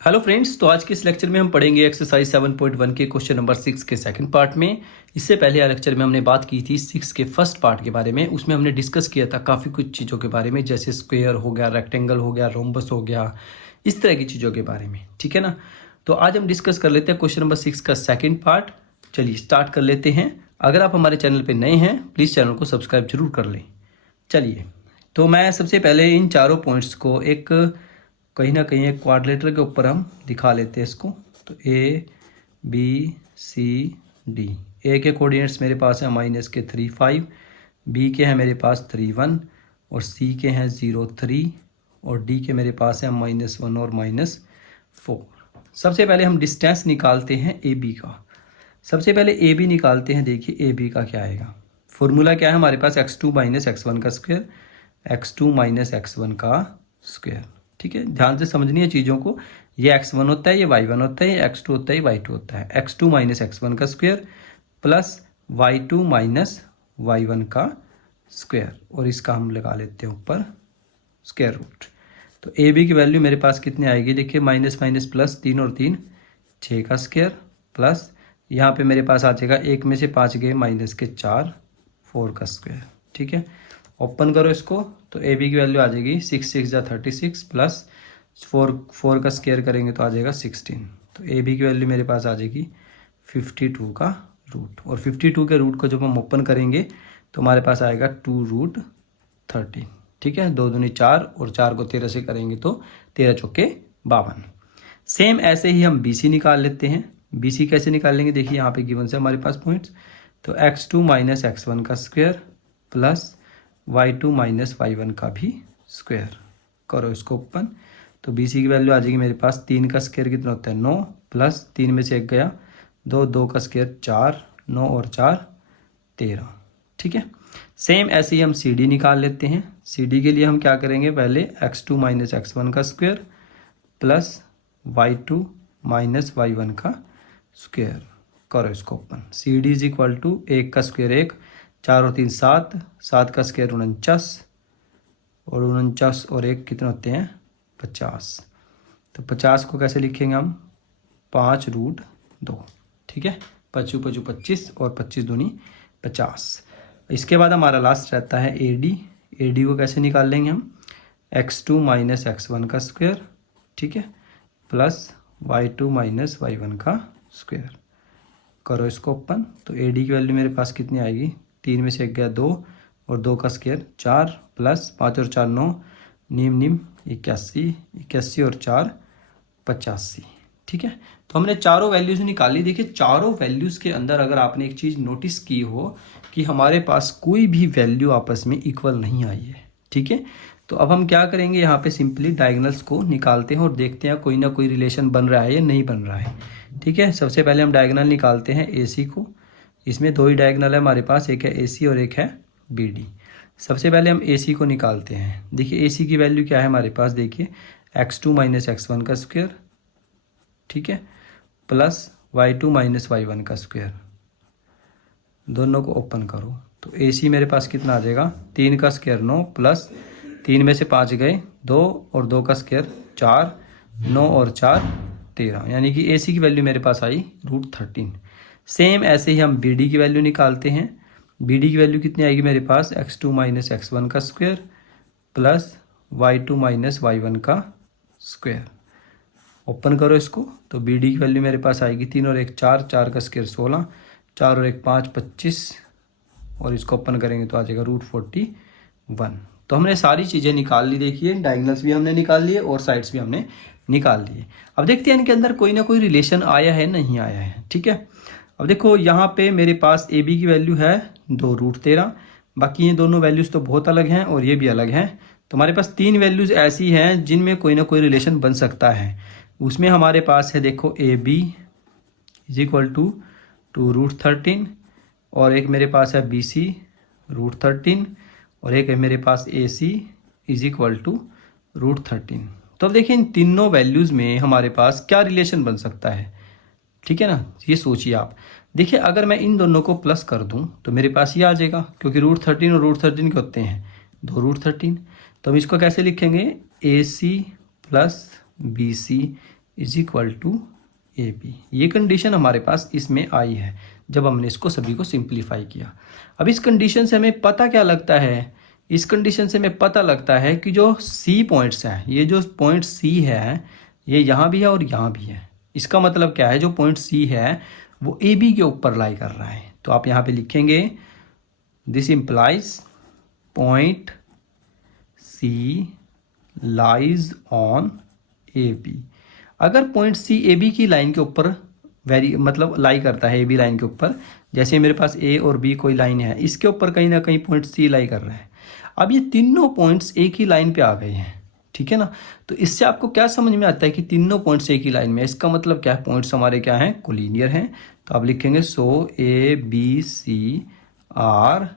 Hello friends, तो आज के इस लेक्चर में हम पढ़ेंगे एक्सरसाइज 7.1 के क्वेश्चन नंबर 6 के सेकंड पार्ट में। इससे पहले लेक्चर में हमने बात की थी 6 के फर्स्ट पार्ट के बारे में। उसमें हमने डिस्कस किया था काफ़ी कुछ चीज़ों के बारे में, जैसे स्क्वायर हो गया, रेक्टेंगल हो गया, रोम्बस हो गया, इस तरह की चीज़ों के बारे में। ठीक है ना। तो आज हम डिस्कस कर लेते हैं क्वेश्चन नंबर 6 का सेकेंड पार्ट। चलिए स्टार्ट कर लेते हैं। अगर आप हमारे चैनल पर नए हैं प्लीज़ चैनल को सब्सक्राइब जरूर कर लें। चलिए, तो मैं सबसे पहले इन चारों पॉइंट्स को एक कहीं ना कहीं एक क्वाड्रिलेटरल के ऊपर हम दिखा लेते हैं इसको। तो ए बी सी डी, ए के कोऑर्डिनेट्स मेरे पास है -3 5, बी के हैं मेरे पास 3 1 और सी के हैं 0 3 और डी के मेरे पास है -1 और -4। सबसे पहले हम डिस्टेंस निकालते हैं ए बी का। सबसे पहले ए बी निकालते हैं। देखिए ए बी का क्या आएगा, फॉर्मूला क्या है हमारे पास, x2 - x1 का स्क्वायर, x2 - x1 का स्क्वायर। ठीक है, ध्यान से समझनी है चीज़ों को। ये x1 होता है, ये y1 होता है, ये x2 होता है, ये y2 होता है। x2 - x1 का स्क्वायर प्लस y2 - y1 का स्क्वायर, और इसका हम लगा लेते हैं ऊपर स्क्वायर रूट। तो ए बी की वैल्यू मेरे पास कितनी आएगी, देखिए माइनस माइनस प्लस, 3 और 3 6 का स्क्वायर प्लस यहाँ पे मेरे पास आ जाएगा 1 में से 5 गए -4 4 का स्क्वायर। ठीक है, ओपन करो इसको। तो ए बी की वैल्यू आ जाएगी 6 6 जा 36 प्लस 4 का स्क्वायर करेंगे तो आ जाएगा 16। तो ए बी की वैल्यू मेरे पास आ जाएगी 52 का रूट, और 52 के रूट को जब हम ओपन करेंगे तो हमारे पास आएगा 2√13। ठीक है, 2 दूनी 4 और 4 को 13 से करेंगे तो 13 चौके 52। सेम ऐसे ही हम बी सी निकाल लेते हैं। बी सी कैसे निकालेंगे, देखिए यहाँ पे गिवन से हमारे पास पॉइंट्स। तो x2 - x1 का स्क्वायर प्लस y2 - y1 का भी स्क्वायर, करो इसको ओपन। तो बी सी की वैल्यू आ जाएगी मेरे पास, 3 का स्क्वायर कितना होता है 9 प्लस 3 में से 1 गया 2, 2 का स्क्वायर 4, 9 और 4 13। ठीक है, सेम ऐसे ही हम सी डी निकाल लेते हैं। सी डी के लिए हम क्या करेंगे, पहले x2 - x1 का स्क्वायर प्लस y2 - y1 का स्क्वायर, करो इसको open. C D is equal to 1 का स्क्वायर 1, 4 और 3 7, 7 का स्क्वायर 49 और 49 और 1 कितने होते हैं 50। तो 50 को कैसे लिखेंगे हम, 5√2। ठीक है, 5 5 25 और 25 दूनी 50। इसके बाद हमारा लास्ट रहता है ए डी। ए डी को कैसे निकाल लेंगे हम, x2 - x1 का स्क्वायर, ठीक है, प्लस y2 - y1 का स्क्वायर, करो इसको ओपन। तो ए डी की वैल्यू मेरे पास कितनी आएगी, 3 में से 1 गया 2 और 2 का स्क्वायर 4 प्लस 5 और 4 9, नीम नीम 81, 81 और 4 85। ठीक है, तो हमने चारों वैल्यूज़ निकाली। देखिए चारों वैल्यूज़ के अंदर अगर आपने एक चीज़ नोटिस की हो कि हमारे पास कोई भी वैल्यू आपस में इक्वल नहीं आई है। ठीक है, तो अब हम क्या करेंगे, यहाँ पे सिंपली डायगोनल्स को निकालते हैं और देखते हैं कोई ना कोई रिलेशन बन रहा है या नहीं बन रहा है। ठीक है, सबसे पहले हम डायगोनल निकालते हैं ए सी को। इसमें 2 ही डायगोनल है हमारे पास, एक है ए सी और एक है बी डी। सबसे पहले हम ए सी को निकालते हैं। देखिए ए सी की वैल्यू क्या है हमारे पास, देखिए x2 - x1 का स्क्वायर, ठीक है, प्लस y2 - y1 का स्क्वायर, दोनों को ओपन करो। तो ए सी मेरे पास कितना आ जाएगा, 3 का स्क्वायर 9 प्लस 3 में से 5 गए 2 और 2 का स्क्वायर 4, 9 और 4 13, यानी कि ए सी की वैल्यू मेरे पास आई √13। सेम ऐसे ही हम बी डी की वैल्यू निकालते हैं। बी डी की वैल्यू कितनी आएगी मेरे पास, x2 - x1 का स्क्वायर प्लस y2 - y1 का स्क्वायर, ओपन करो इसको। तो बी डी की वैल्यू मेरे पास आएगी 3 और 1 4, 4 का स्क्वायर 16, 4 और 1 5 25 और इसको ओपन करेंगे तो आ जाएगा √41। तो हमने सारी चीज़ें निकाल ली। देखिए डायगोनल्स भी हमने निकाल लिए और साइड्स भी हमने निकाल लिए। अब देखते हैं इनके अंदर कोई ना कोई रिलेशन आया है नहीं आया है। ठीक है, अब देखो यहाँ पे मेरे पास ए बी की वैल्यू है 2√13, बाकी ये दोनों वैल्यूज़ तो बहुत अलग हैं और ये भी अलग हैं। तो हमारे पास 3 वैल्यूज़ ऐसी हैं जिनमें कोई ना कोई रिलेशन बन सकता है। उसमें हमारे पास है देखो A B is equal to 2√13 और एक मेरे पास है बी सी √13 और एक है मेरे पास ए सी इज इक्वल टू √13। तो अब देखिए इन तीनों वैल्यूज़ में हमारे पास क्या रिलेशन बन सकता है। ठीक है ना, ये सोचिए आप। देखिए अगर मैं इन दोनों को प्लस कर दूं तो मेरे पास ये आ जाएगा, क्योंकि √13 और √13 के होते हैं 2√13। तो हम इसको कैसे लिखेंगे, A C plus B C is equal to A B. ये कंडीशन हमारे पास इसमें आई है जब हमने इसको सभी को सिंप्लीफाई किया। अब इस कंडीशन से हमें पता क्या लगता है, इस कंडीशन से हमें पता लगता है कि जो सी पॉइंट्स हैं, ये जो पॉइंट सी है ये यहाँ भी है और यहाँ भी है। इसका मतलब क्या है, जो पॉइंट सी है वो ए बी के ऊपर लाई कर रहा है। तो आप यहाँ पे लिखेंगे this implies point C lies on A B. अगर पॉइंट सी ए बी की लाइन के ऊपर मतलब लाई करता है, ए बी लाइन के ऊपर, जैसे मेरे पास ए और बी कोई लाइन है, इसके ऊपर कहीं ना कहीं पॉइंट सी लाई कर रहा है। अब ये तीनों पॉइंट्स एक ही लाइन पे आ गए हैं, ठीक है ना। तो इससे आपको क्या समझ में आता है कि तीनों पॉइंट्स एक ही लाइन में, इसका मतलब क्या है, पॉइंट्स हमारे क्या हैं, कोलिनियर हैं। तो आप लिखेंगे so A B C are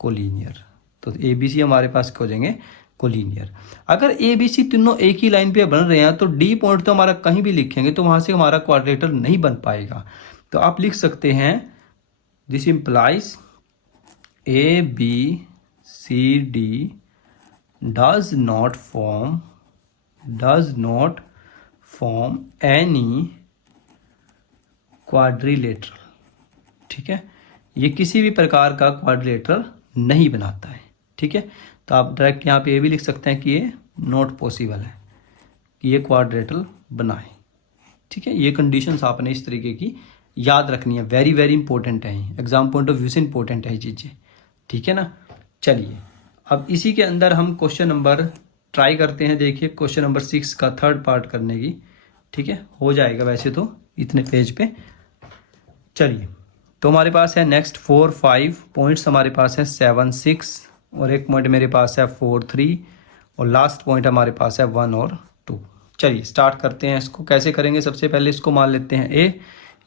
collinear. तो ए बी सी हमारे पास क्या हो जाएंगे, कोलिनियर। अगर ए बी सी तीनों एक ही लाइन पे बन रहे हैं तो डी पॉइंट तो हमारा कहीं भी लिखेंगे तो वहां से हमारा क्वाड्रेटर नहीं बन पाएगा। तो आप लिख सकते हैं this implies A B C D does not form any quadrilateral. ठीक है, ये किसी भी प्रकार का क्वाड्रिलेटरल नहीं बनाता है। ठीक है, तो आप डायरेक्ट यहाँ पे ये भी लिख सकते हैं कि ये नॉट पॉसिबल है कि ये क्वाड्रिलेटरल बनाए। ठीक है, ये कंडीशंस आपने इस तरीके की याद रखनी है, वेरी वेरी इंपॉर्टेंट है, एग्जाम पॉइंट ऑफ व्यू से इंपॉर्टेंट है ये चीज़ें। ठीक है ना। चलिए अब इसी के अंदर हम क्वेश्चन नंबर ट्राई करते हैं। देखिए क्वेश्चन नंबर 6 का थर्ड पार्ट करने की। ठीक है, हो जाएगा वैसे तो इतने पेज पे। चलिए, तो हमारे पास है नेक्स्ट 4 5 पॉइंट्स, हमारे पास है 7 6 और एक पॉइंट मेरे पास है 4 3 और लास्ट पॉइंट हमारे पास है 1 और 2। चलिए स्टार्ट करते हैं। इसको कैसे करेंगे, सबसे पहले इसको मान लेते हैं ए,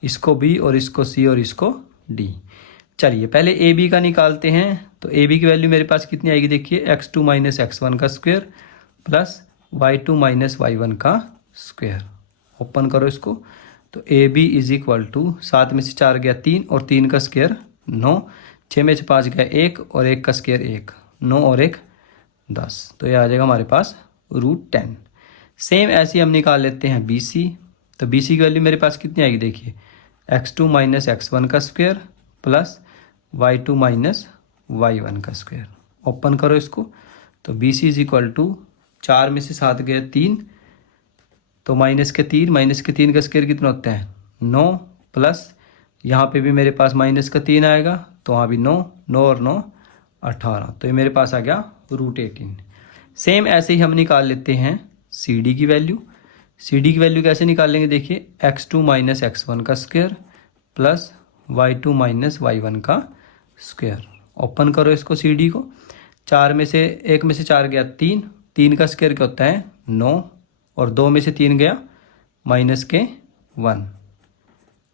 इसको बी और इसको सी और इसको डी। चलिए पहले ए बी का निकालते हैं। तो ए बी की वैल्यू मेरे पास कितनी आएगी, देखिए x2 माइनस x1 का square plus y2 minus y1 का स्क्वायर। ओपन करो इसको। तो A B is equal to 7 में से 4 गया 3 और 3 का स्क्वायर 9, 6 में से 5 गया 1 और 1 का स्क्वायर 1, 9 और 1 10। तो ये आ जाएगा हमारे पास √10। सेम ऐसे ही हम निकाल लेते हैं बी सी। तो बी सी की वैल्यू मेरे पास कितनी आएगी, देखिए x2 माइनस x1 का square plus y2 minus y1 का स्क्वायर। ओपन करो इसको। तो B C is equal to 4 में से 7 गया 3, तो माइनस के 3 का स्क्वायर कितना होता है 9 प्लस यहाँ पे भी मेरे पास माइनस का 3 आएगा तो वहाँ भी 9 और 9 18। तो ये मेरे पास आ गया √18। सेम ऐसे ही हम निकाल लेते हैं सी डी की वैल्यू। सी डी की वैल्यू कैसे निकाल लेंगे, देखिए x2 माइनस x1 का square plus y2 minus y1 का स्क्वायर। ओपन करो इसको सी डी को। 1 में से 4 गया 3 का स्क्वायर क्या होता है 9 और 2 में से 3 गया माइनस के 1।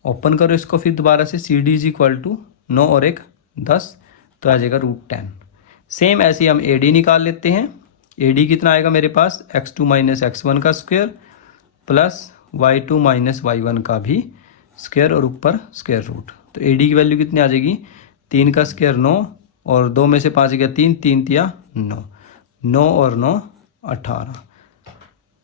ओपन करो इसको फिर दोबारा से। C D is equal to 9 और 1 10, तो आ जाएगा √10। सेम ऐसे ही हम ए डी निकाल लेते हैं। ए डी कितना आएगा मेरे पास x2 माइनस x1 का square plus y2 minus y1 का भी स्क्वायर और ऊपर स्क्वायर रूट। तो ए डी की वैल्यू कितनी आ जाएगी, 3 का स्क्वायर 9 और 2 में से 5 गया 3 तिया 9, 9 और 9 18।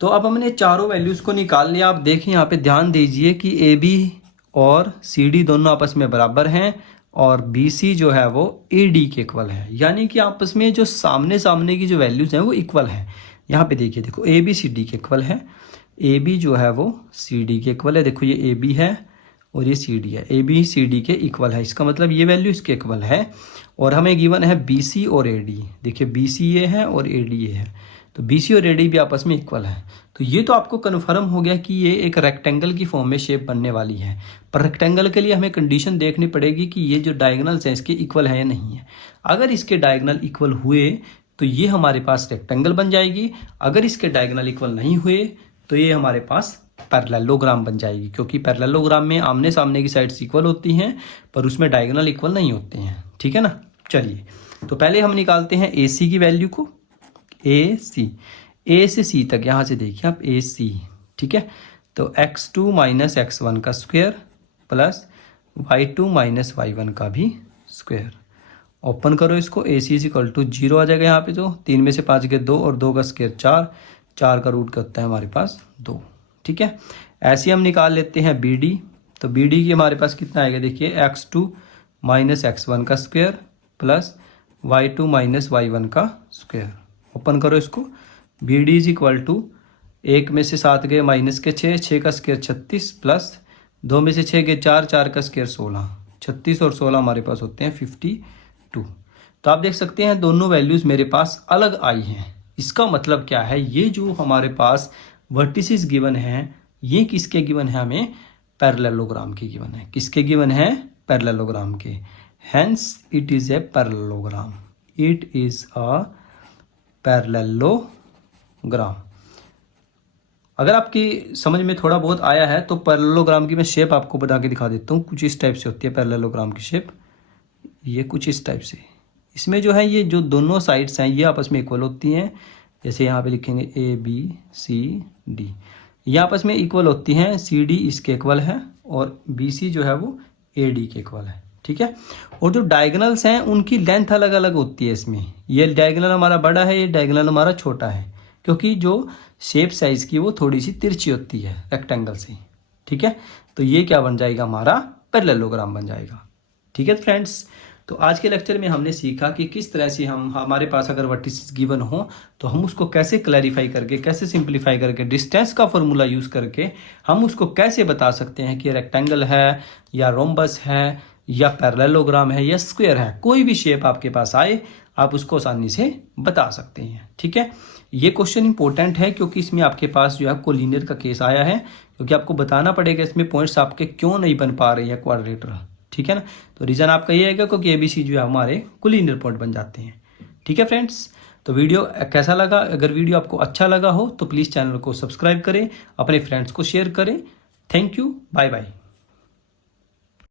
तो अब हमने चारों वैल्यूज़ को निकाल लिया। आप देखिए यहाँ पे ध्यान दीजिए कि ए बी और सी डी दोनों आपस में बराबर हैं और बी सी जो है वो ए डी के इक्वल है, यानी कि आपस में जो सामने की जो वैल्यूज़ हैं वो इक्वल हैं। यहाँ पे देखिए, देखो ए बी सी डी के इक्वल है, ए बी जो है वो सी डी के इक्वल है। देखो ये ए बी है और ये सी डी है, ए बी सी डी के इक्वल है, इसका मतलब ये वैल्यू इसके इक्वल है। और हमें गिवन है बी सी और ए डी। देखिए बी सी ये है और ए डी ये है, तो बी सी और ए डी भी आपस में इक्वल है। तो ये तो आपको कन्फर्म हो गया कि ये एक रेक्टेंगल की फॉर्म में शेप बनने वाली है। पर रेक्टेंगल के लिए हमें कंडीशन देखनी पड़ेगी कि ये जो डायगोनल्स हैं इसके इक्वल है या नहीं है। अगर इसके डायगोनल इक्वल हुए तो ये हमारे पास रेक्टेंगल बन जाएगी। अगर इसके डायगोनल इक्वल नहीं हुए तो ये हमारे पास पैरेललोग्राम बन जाएगी, क्योंकि पैरेललोग्राम में आमने सामने की साइड्स इक्वल होती हैं पर उसमें डायगोनल इक्वल नहीं होते हैं। ठीक है ना। चलिए तो पहले हम निकालते हैं ए सी की वैल्यू को। ए से सी तक, यहाँ से देखिए आप ए सी। ठीक है, तो x2 माइनस x1 का square plus y2 minus y1 का भी स्क्वायर। ओपन करो इसको। ए सी इज इक्वल टू 0 आ जाएगा यहाँ पे। तो 3 में से 5 गए 2 और 2 का स्क्वायर 4, 4 का रूट क्या होता है हमारे पास 2। ठीक है, ऐसे हम निकाल लेते हैं बी डी। तो बी डी की हमारे पास कितना आएगा, देखिए x2 माइनस x1 का square plus y2 minus y1 का स्क्वायर। ओपन करो इसको। B D is equal to 1 में से 7 गए माइनस के 6, 6 का स्क्वायर 36 प्लस 2 में से 6 गए 4, 4 का स्क्वायर 16, 36 और 16 हमारे पास होते हैं 52। तो आप देख सकते हैं दोनों वैल्यूज़ मेरे पास अलग आई हैं। इसका मतलब क्या है, ये जो हमारे पास वर्टिसेस गिवन हैं ये किसके गिवन है, हमें पैरेललोग्राम के गिवन है। किसके गिवन है, पैरेललोग्राम के। Hence it is a parallelogram, it is a parallelogram. अगर आपकी समझ में थोड़ा बहुत आया है तो पैरेललोग्राम की मैं शेप आपको बता के दिखा देता हूँ। कुछ इस टाइप से होती है पैरेललोग्राम की शेप, ये कुछ इस टाइप से। इसमें जो है ये जो दोनों साइड्स हैं ये आपस में इक्वल होती हैं। जैसे यहाँ पे लिखेंगे ए बी सी डी, ये आपस में इक्वल होती हैं। सी डी इसके इक्वल है और बी सी जो है वो ए डी के इक्वल है, ठीक है। और जो डायगोनल्स हैं उनकी लेंथ अलग अलग होती है इसमें। ये डायगोनल हमारा बड़ा है, ये डायगोनल हमारा छोटा है, क्योंकि जो शेप साइज की वो थोड़ी सी तिरछी होती है रेक्टेंगल से, ठीक है। तो ये क्या बन जाएगा, हमारा पैरेललोग्राम बन जाएगा, ठीक है फ्रेंड्स। तो आज के लेक्चर में हमने सीखा कि किस तरह से हमारे पास अगर वर्टिसेस गिवन हो तो हम उसको कैसे क्लैरिफाई करके, कैसे सिंप्लीफाई करके, डिस्टेंस का फॉर्मूला यूज़ करके हम उसको कैसे बता सकते हैं कि रेक्टेंगल है या रोम्बस है या पैरेललोग्राम है या स्क्वायर है। कोई भी शेप आपके पास आए आप उसको आसानी से बता सकते हैं, ठीक है। ये क्वेश्चन इंपॉर्टेंट है क्योंकि इसमें आपके पास जो है कोलिनियर का केस आया है, क्योंकि आपको बताना पड़ेगा इसमें पॉइंट्स आपके क्यों नहीं बन पा रहे हैं क्वाड्रेटर, ठीक है ना। तो रीज़न आपका ये है क्योंकि ABC जो है हमारे कोलिनियर पॉइंट बन जाते हैं, ठीक है फ्रेंड्स। तो वीडियो कैसा लगा, अगर वीडियो आपको अच्छा लगा हो तो प्लीज़ चैनल को सब्सक्राइब करें, अपने फ्रेंड्स को शेयर करें। Thank you, bye bye.